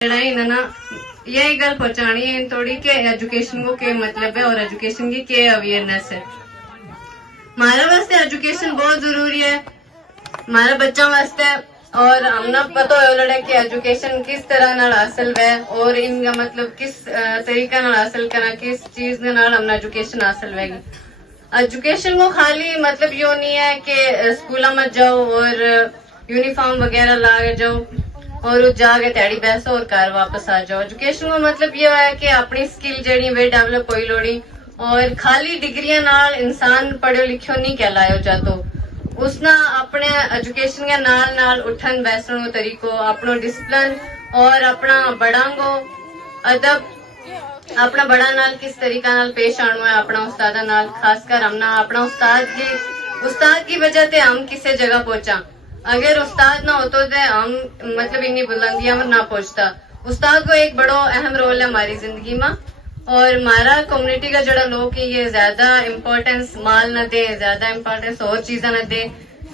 ना यही गल पहुंचानी है थोड़ी के एजुकेशन को क्या मतलब है और एजुकेशन की क्या अवेयरनेस है। हमारे वास्ते एजुकेशन बहुत जरूरी है, हमारे बच्चों वास्ते। और हमने पता हो लड़े कि एजुकेशन किस तरह नाल हासिल है और इनका मतलब किस तरीका नाल हासिल करना, किस चीज के नाल हमने एजुकेशन हासिल होगी। एजुकेशन को खाली मतलब यो नहीं है कि स्कूलों में जाओ और यूनिफॉर्म वगैरह ला के जाओ और जाके तैयारी बैसो और घर वापस आ जाओ। एजुकेशन का मतलब ये है कि अपनी स्किल जेडी वे डेवलप होई लोड़ी और खाली डिग्रियां नाल इंसान पढ़ो लिखो नहीं कहलायो जातो। उसना अपने एजुकेशन के नाल नाल उठन बैसन को तरीको, अपनो डिसिप्लिन और अपना बड़ा को अदब, अपना बड़ा नाल किस तरीका नाल पेश आना है अपना उस्तादा नाल। खासकर हमना अपना उस्ताद की वजह से हम किसी जगह पहुंचा। अगर उस्ताद ना होतो तो हम मतलब इन्नी बुलंदियां में ना पहुंचता। उस्ताद को एक बड़ो अहम रोल है हमारी जिंदगी में और हमारा कम्युनिटी का जड़ा लोग ये ज्यादा इम्पोर्टेंस माल न दे, ज्यादा इम्पोर्टेंस और चीजा न दे,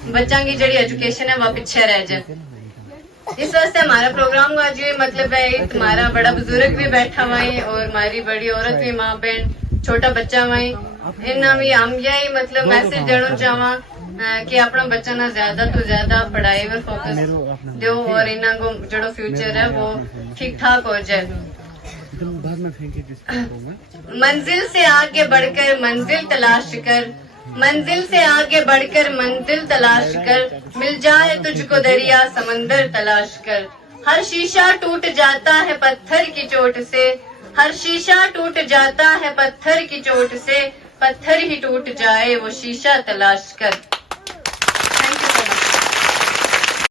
बच्चा की जड़ी एजुकेशन है वह पीछे रह जाए। इस वास्ते हमारा प्रोग्राम का जो मतलब है तुम्हारा बड़ा बुजुर्ग भी बैठा हुआ है और हमारी बड़ी औरत भी, माँ बहन, छोटा बच्चा हुआ है। इन्ना भी हम यही मतलब मैसेज देना चाहवा कि अपना बच्चा ना ज्यादा तो ज्यादा पढ़ाई पर फोकस दो और इन्ना को जो फ्यूचर है वो ठीक ठाक हो जाए। मंजिल से आगे बढ़कर मंजिल तलाश कर, मंजिल से आगे बढ़कर मंजिल तलाश कर, मिल जाए तुझको दरिया समंदर तलाश कर। हर शीशा टूट जाता है पत्थर की चोट से, हर शीशा टूट जाता है पत्थर की चोट से, पत्थर ही टूट जाए वो शीशा तलाश कर।